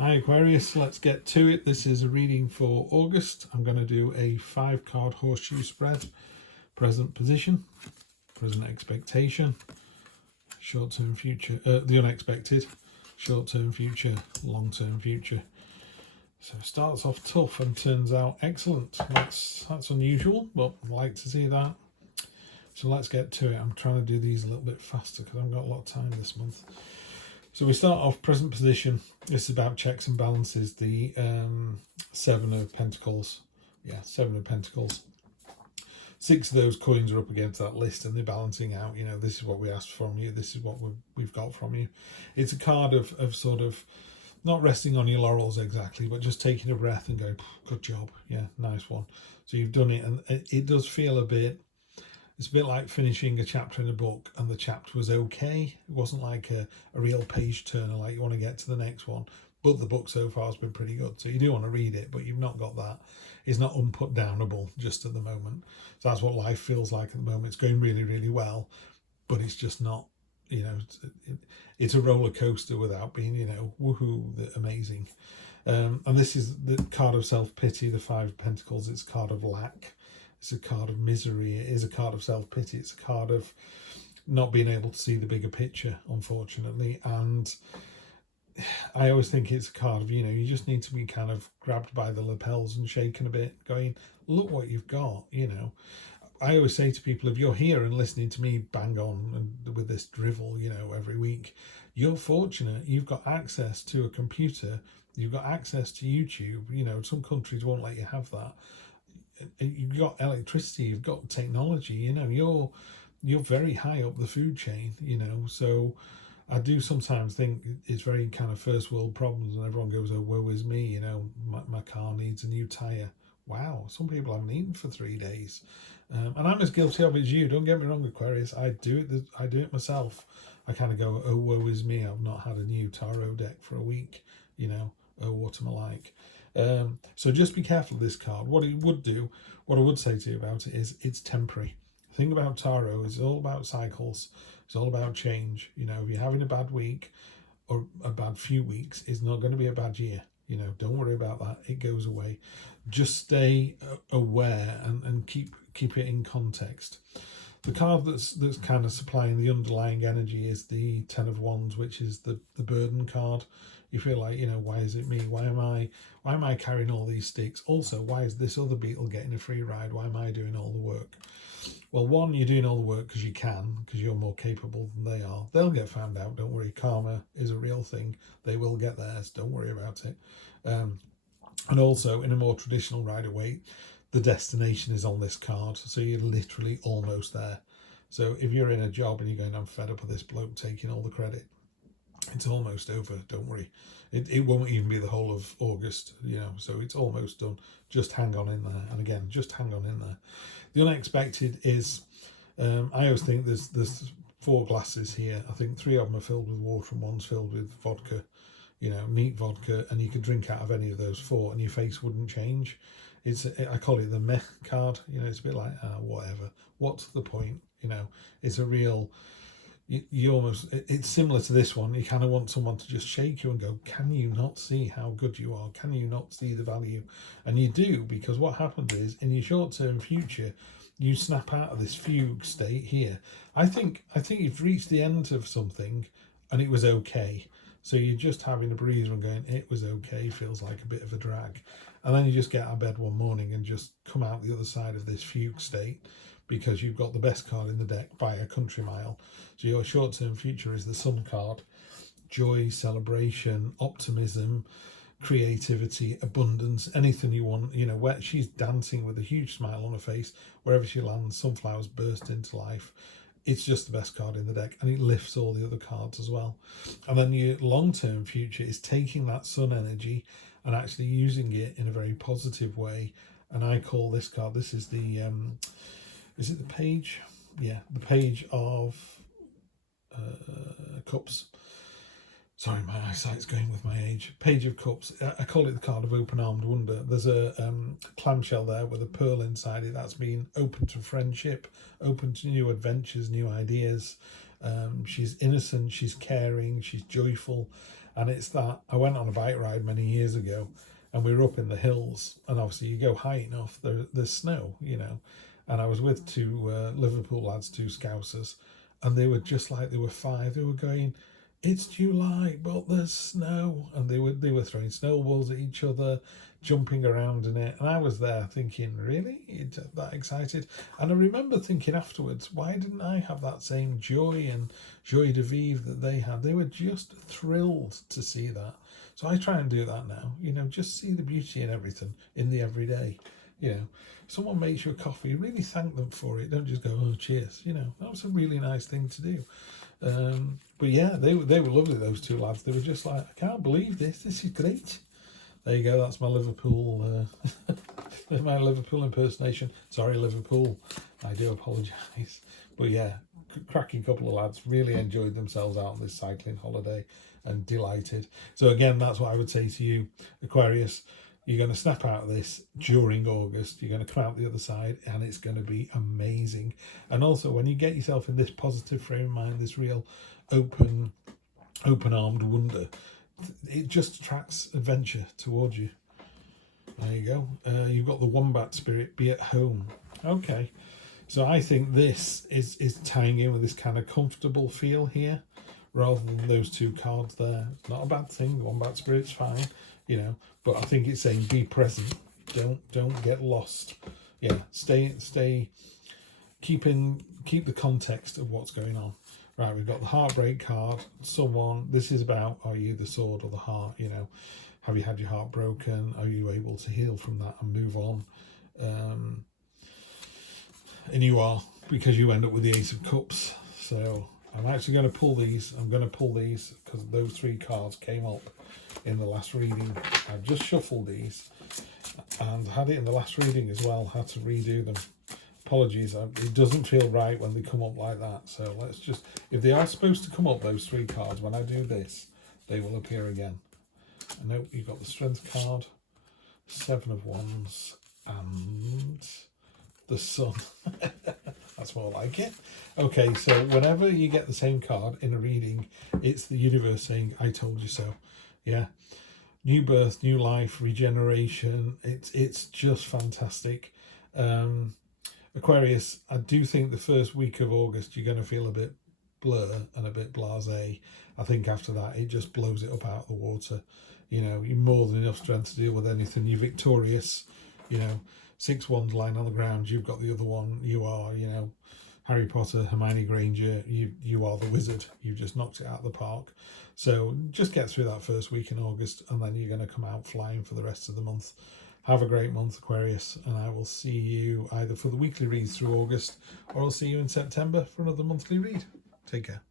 Hi Aquarius, let's get to it. This is a reading for August. I'm going to do a 5-card horseshoe spread. Present position, present expectation, short-term future, the unexpected, short-term future, long-term future. So it starts off tough and turns out excellent. That's unusual, but I like to see that. So let's get to it. I'm trying to do these a little bit faster because I haven't got a lot of time this month. So we start off present position. This is about checks and balances. The 7 of Pentacles. Yeah, 7 of Pentacles. 6 of those coins are up against that list and they're balancing out. You know, this is what we asked from you. This is what we've got from you. It's a card of sort of not resting on your laurels exactly, but just taking a breath and going, good job. Yeah, nice one. So you've done it, and it does feel a bit, it's a bit like finishing a chapter in a book and the chapter was okay. It wasn't like a real page turner, like you want to get to the next one. But the book so far has been pretty good. So you do want to read it, but you've not got that. It's not unput downable just at the moment. So that's what life feels like at the moment. It's going really, really well, but it's just not, you know, it's a roller coaster without being, you know, woohoo, amazing. And this is the card of self-pity, the 5 of Pentacles. It's a card of lack. It's a card of misery. It is a card of self-pity. It's a card of not being able to see the bigger picture, unfortunately. And I always think it's a card of, you know, you just need to be kind of grabbed by the lapels and shaken a bit, going, look what you've got, you know. I always say to people, if you're here and listening to me bang on and with this drivel, you know, every week, you're fortunate. You've got access to a computer. You've got access to YouTube. You know, some countries won't let you have that. You've got electricity, you've got technology, you know, you're very high up the food chain, you know. So I do sometimes think it's very kind of first world problems and everyone goes, oh, woe is me, you know, my car needs a new tyre. Wow, some people haven't eaten for 3 days. And I'm as guilty of it as you. Don't get me wrong, Aquarius. I do it myself. I kind of go, oh, woe is me. I've not had a new tarot deck for a week, you know. Oh, what am I like? So just be careful of this card. What it would do, what I would say to you about it is it's temporary. The thing about tarot is all about cycles. It's all about change. You know, if you're having a bad week or a bad few weeks, it's not going to be a bad year. You know, don't worry about that. It goes away. Just stay aware and keep it in context. The card that's kind of supplying the underlying energy is the 10 of Wands, which is the burden card. You feel like, you know, why is it me? Why am I carrying all these sticks? Also, why is this other beetle getting a free ride? Why am I doing all the work? Well, one, you're doing all the work because you can, because you're more capable than they are. They'll get found out, don't worry. Karma is a real thing. They will get theirs, don't worry about it. And also, in a more traditional Rider-Waite, the destination is on this card, so you're literally almost there. So if you're in a job and you're going, I'm fed up with this bloke taking all the credit, it's almost over, don't worry. It won't even be the whole of August, you know, so it's almost done. Just hang on in there. And again, just hang on in there. The unexpected is, I always think there's 4 glasses here. I think 3 of them are filled with water and one's filled with vodka, you know, neat vodka, and you could drink out of any of those 4 and your face wouldn't change. I call it the meh card, you know. It's a bit like, whatever, what's the point, you know. It's a real, you almost, it's similar to this one. You kind of want someone to just shake you and go, can you not see how good you are? Can you not see the value? And you do, because what happens is in your short-term future, you snap out of this fugue state here. I think you've reached the end of something and it was okay. So you're just having a breather and going, it was okay, feels like a bit of a drag. And then you just get out of bed one morning and just come out the other side of this fugue state because you've got the best card in the deck by a country mile. So your short-term future is the Sun card. Joy, celebration, optimism, creativity, abundance, anything you want. You know, where she's dancing with a huge smile on her face. Wherever she lands, sunflowers burst into life. It's just the best card in the deck, and it lifts all the other cards as well. And then your long-term future is taking that sun energy and actually using it in a very positive way. And I call this card, this is the, is it the page? Yeah, the page of Cups. Sorry, my eyesight's going with my age. Page of Cups. I call it the card of open-armed wonder. There's a clamshell there with a pearl inside it. That's been open to friendship, open to new adventures, new ideas. She's innocent, she's caring, she's joyful. And it's that I went on a bike ride many years ago, and we were up in the hills, and obviously you go high enough, there's snow, you know. And I was with two Liverpool lads, two Scousers, and they were just like they were 5. They were going, "It's July, but there's snow," and they were throwing snowballs at each other, jumping around in it. And I was there thinking, really, you're that excited? And I remember thinking afterwards, why didn't I have that same joy and joie de vivre that they had? They were just thrilled to see that. So I try and do that now, you know, just see the beauty in everything, in the everyday. You know, someone makes you a coffee, really thank them for it. Don't just go, "Oh, cheers." You know, that was a really nice thing to do. But yeah, they were lovely, those two lads. They were just like, "I can't believe this. This is great." There you go. That's my Liverpool, my Liverpool impersonation. Sorry, Liverpool. I do apologise. But yeah, cracking couple of lads. Really enjoyed themselves out on this cycling holiday and delighted. So again, that's what I would say to you, Aquarius. You're going to snap out of this during August. You're going to come out the other side, and it's going to be amazing. And also, when you get yourself in this positive frame of mind, this real open-armed wonder, it just attracts adventure towards you. There you go. You've got the wombat spirit, be at home. Okay. So I think this is tying in with this kind of comfortable feel here, rather than those two cards there. It's not a bad thing. The wombat spirit's fine, you know. But I think it's saying be present. Don't get lost. Yeah, keep the context of what's going on. Right, we've got the heartbreak card. This is about, are you the sword or the heart? You know, have you had your heart broken? Are you able to heal from that and move on? And you are, because you end up with the Ace of Cups. So I'm actually going to pull these. I'm going to pull these because those 3 cards came up in the last reading. I've just shuffled these and had it in the last reading as well. Had to redo them. Apologies, it doesn't feel right when they come up like that. So let's just, if they are supposed to come up, those 3 cards, when I do this, they will appear again. And nope, you've got the Strength card, 7 of Wands, and the Sun. That's more like it. Okay, so whenever you get the same card in a reading, it's the universe saying, "I told you so." Yeah, new birth, new life, regeneration. It's just fantastic. Aquarius, I do think the first week of August you're going to feel a bit blur and a bit blasé. I think after that it just blows it up out of the water. You know, you're more than enough strength to deal with anything. You're victorious. You know, 6 wands lying on the ground. You've got the other one. You are, you know, Harry Potter, Hermione Granger. You are the wizard. You've just knocked it out of the park. So just get through that first week in August, and then you're going to come out flying for the rest of the month. Have a great month, Aquarius, and I will see you either for the weekly read through August, or I'll see you in September for another monthly read. Take care.